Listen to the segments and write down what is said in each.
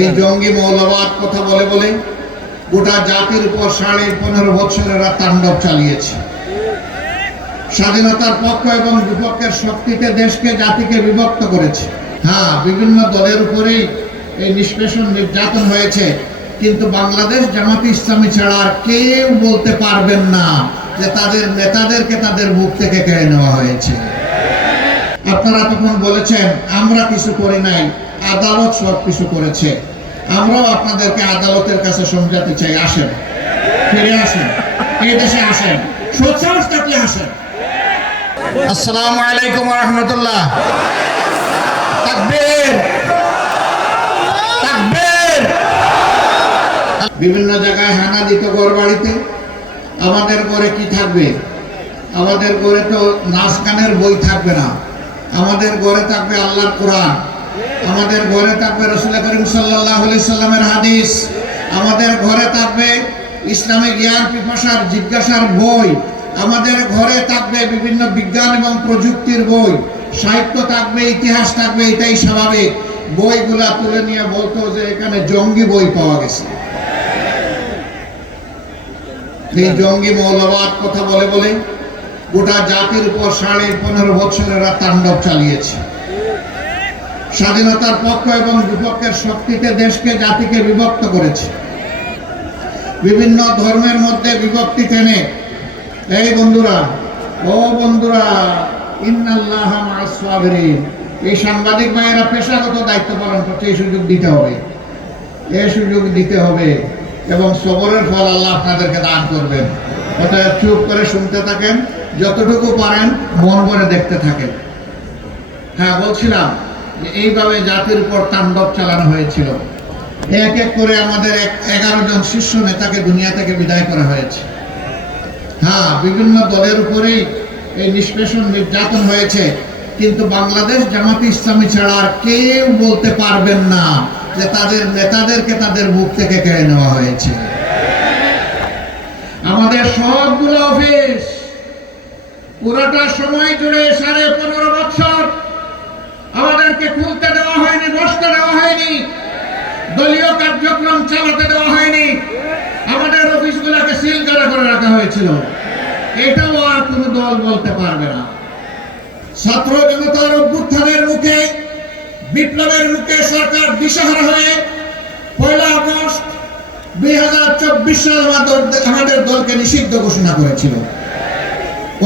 এই জঙ্গি মৌলবাদ কথা বলে বলে গোটা জাতির উপর 15.5 বছরেরা তাণ্ডব চালিয়েছে। স্বাধীনতার পক্ষ এবং বিপক্ষের শক্তিতে দেশকে জাতিকে বিভক্ত করেছে। হ্যাঁ, বিভিন্ন দলের উপরেই এই নিষ্পেষণ নির্যাতন হয়েছে, কিন্তু বাংলাদেশ জামাত ইসলামী ছাড়া আর কেউ বলতে পারবেন না যে তাদের নেতাদেরকে তাদের মুখ থেকে কেড়ে নেওয়া হয়েছে। আপনারা তখন বলেছেন আমরা কিছু করি নাই, আদালত সব কিছু করেছে। আমরাও আপনাদেরকে আদালতের কাছে সমঝাতে চাই, আসেন, ফিরে আসেন, এই দেশে আসেন, সৎসাহস থাকলে আসেন। আসসালামু আলাইকুম ওয়া রাহমাতুল্লাহ। তাকবীর, তাকবীর। বিভিন্ন জায়গায় হানা দিত ঘর বাড়িতে। আমাদের ঘরে কি থাকবে? আমাদের ঘরে তো নাচ গানের বই থাকবে না। আমাদের ঘরে থাকবে আল্লাহর কোরআন, আমাদের ঘরে থাকবে রাসূল করিম সাল্লাল্লাহু আলাইহি সাল্লামের হাদিস, আমাদের ঘরে থাকবে ইসলামী জ্ঞান পিপাসার জিজ্ঞাসার বই, আমাদের ঘরে থাকবে বিভিন্ন বিজ্ঞান এবং প্রযুক্তির বই, সাহিত্য থাকবে, ইতিহাস থাকবে। এটাই স্বাভাবিক। বইগুলা তুলে নিয়ে বলতো যে এখানে জঙ্গি বই পাওয়া গেছে। এই জঙ্গি মৌলবাদ কথা বলে বলে গোটা জাতির উপর 15.5 বছরেরা তাণ্ডব চালিয়েছে। স্বাধীনতার পক্ষ এবং বিপক্ষের শক্তিতে দেশকে জাতিকে বিভক্ত করেছে। বিভিন্ন ধর্মের মধ্যে বিভক্তি টেনে, এই বন্ধুরা, ও বন্ধুরা, ইন্নাল্লাহা মা'আস সাবিরিন, এই সাংবাদিক ভাইয়েরা পেশাগত দায়িত্ব পালন করছে, এই সুযোগ দিতে হবে, এই সুযোগ দিতে হবে, এবং সবরের ফল আল্লাহ আপনাদেরকে দান করবেন। অতএব চুপ করে শুনতে থাকেন, যতটুকু পারেন মন ভরে দেখতে থাকেন। হ্যাঁ, বলছিলাম যে এইভাবে জাতির উপর তাণ্ডব চালানো হয়েছিল। এক এক করে আমাদের 11 জন শীর্ষ নেতাকে দুনিয়া থেকে বিদায় করা হয়েছে। হ্যাঁ, বিভিন্ন দলের উপরেই এই নিষ্পেষণ নির্যাতন হয়েছে, কিন্তু বাংলাদেশ জামাত ইসলামী ছাড়া আর কেউ বলতে পারবেন না যে তাদের নেতাদেরকে তাদের মুখ থেকে কেড়ে নেওয়া হয়েছে। আমাদের সবগুলো অফিস পুরোটা সময় জুড়ে 15.5 বছর আমাদেরকে খুলতে দেওয়া হয়নি, বসতে দেওয়া হয়নি, দলীয় কার্যক্রম চালাতে দেওয়া হয়নি। আমাদের অফিসগুলোকে সিল করে রাখা হয়েছিল। এটাও আর কোনো দল বলতে পারবে না। ছাত্র জনতার অভ্যুত্থানের মুখে, বিপ্লবের মুখে সরকার দিশাহারা হয়ে 1 আগস্ট 2024 সাল আমাদের দলকে নিষিদ্ধ ঘোষণা করেছিল।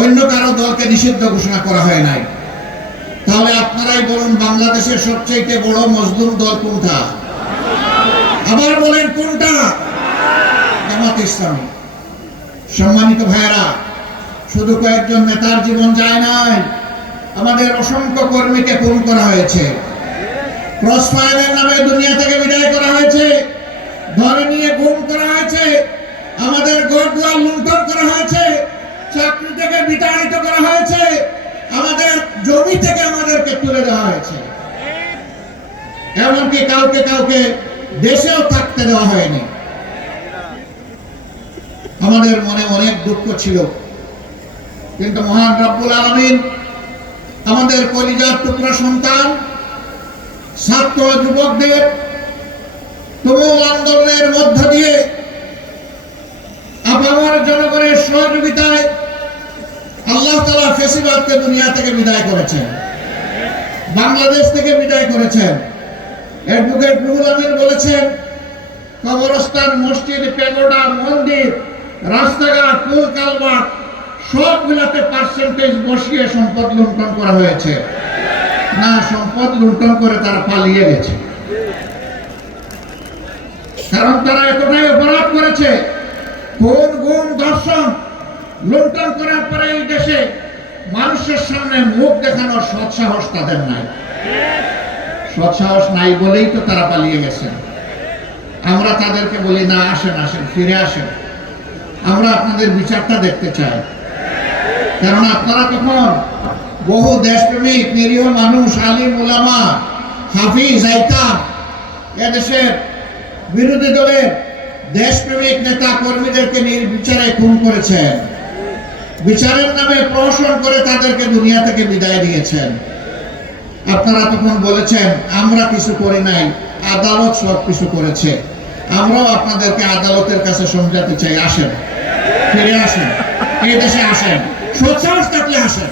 অন্য কারো দলকে নিষিদ্ধ ঘোষণা করা হয় নাই। তাহলে আপনারাই বলুন, বাংলাদেশের সবচেয়ে বড় মজলুম দল কোনটা? আবার বলেন কোনটা? জামাত ইসলামী। সম্মানিত ভাইয়েরা, শুধু কয়েকজন নেতার জীবন যায় নাই, আমাদের অসংখ্য কর্মীকে খুন করা হয়েছে, ক্রসফায়ারের নামে দুনিয়া থেকে বিদায় করা হয়েছে, ধরে নিয়ে গুম করা হয়েছে, আমাদের ঘরদুয়ার লুণ্ঠন করা হয়েছে, চাকরি থেকে বিতাড়িত করা হয়েছে, আমাদের জমি থেকে আমাদেরকে তুলে দেওয়া হয়েছে, এমনকি কাউকে কাউকে দেশেও থাকতে দেওয়া হয়নি। আমাদের মনে অনেক দুঃখ ছিল, কিন্তু মহান রব্বুল আলামিন আমাদের কলিজার টুকরা সন্তান ছাত্র যুবকদের তুমুল আন্দোলনের মধ্য দিয়ে আপামর জনগণের সহযোগিতায় আল্লাহ তাআলা ফেসিবাদকে দুনিয়া থেকে বিদায় করেছেন, বাংলাদেশ থেকে বিদায় করেছেন। অ্যাডভোকেট রুহুল আমিন বলেছেন, কবরস্থান, মসজিদ, প্যাগোডা, মন্দির, রাস্তাঘাট, পুল কালভার্ট সবগুলাতে পার্সেন্টেজ বসিয়ে সম্পদ লুণ্ঠন করা হয়েছে। না, সম্পদ লুণ্ঠন করে তারা পালিয়ে গেছে, কারণ তারা এতটাই অপরাধ করেছে। খুন, গুম, ধর্ষণ, লুণ্ঠন করার পরে এই দেশে মানুষের সামনে মুখ দেখানোর সৎসাহস তাদের নাই। সৎসাহস নাই বলেই তো তারা পালিয়ে গেছেন। আমরা তাদেরকে বলি, না, আসেন, আসেন, ফিরে আসেন, আমরা আপনাদের বিচারটা দেখতে চাই। কারণ আপনারা তখন বহু দেশপ্রেমিক নিরীহ মানুষ, আলিম উলামা, হাফিজ, আইতাম, এদেশের বিরোধী দলের দেশপ্রেমিক নেতা কর্মীদেরকে নির্বিচারে খুন করেছেন, বিচারের নামে প্রহসন করে তাদেরকে দুনিয়া থেকে বিদায় দিয়েছেন। আপনারা তখন বলেছেন আমরা কিছু করি নাই, আদালত সবকিছু করেছে। আমরাও আপনাদেরকে আদালতের কাছে সমঝাতে চাই, আসেন, ফিরে আসেন, এই দেশে আসেন, সৎ সাহস থাকলে আসেন।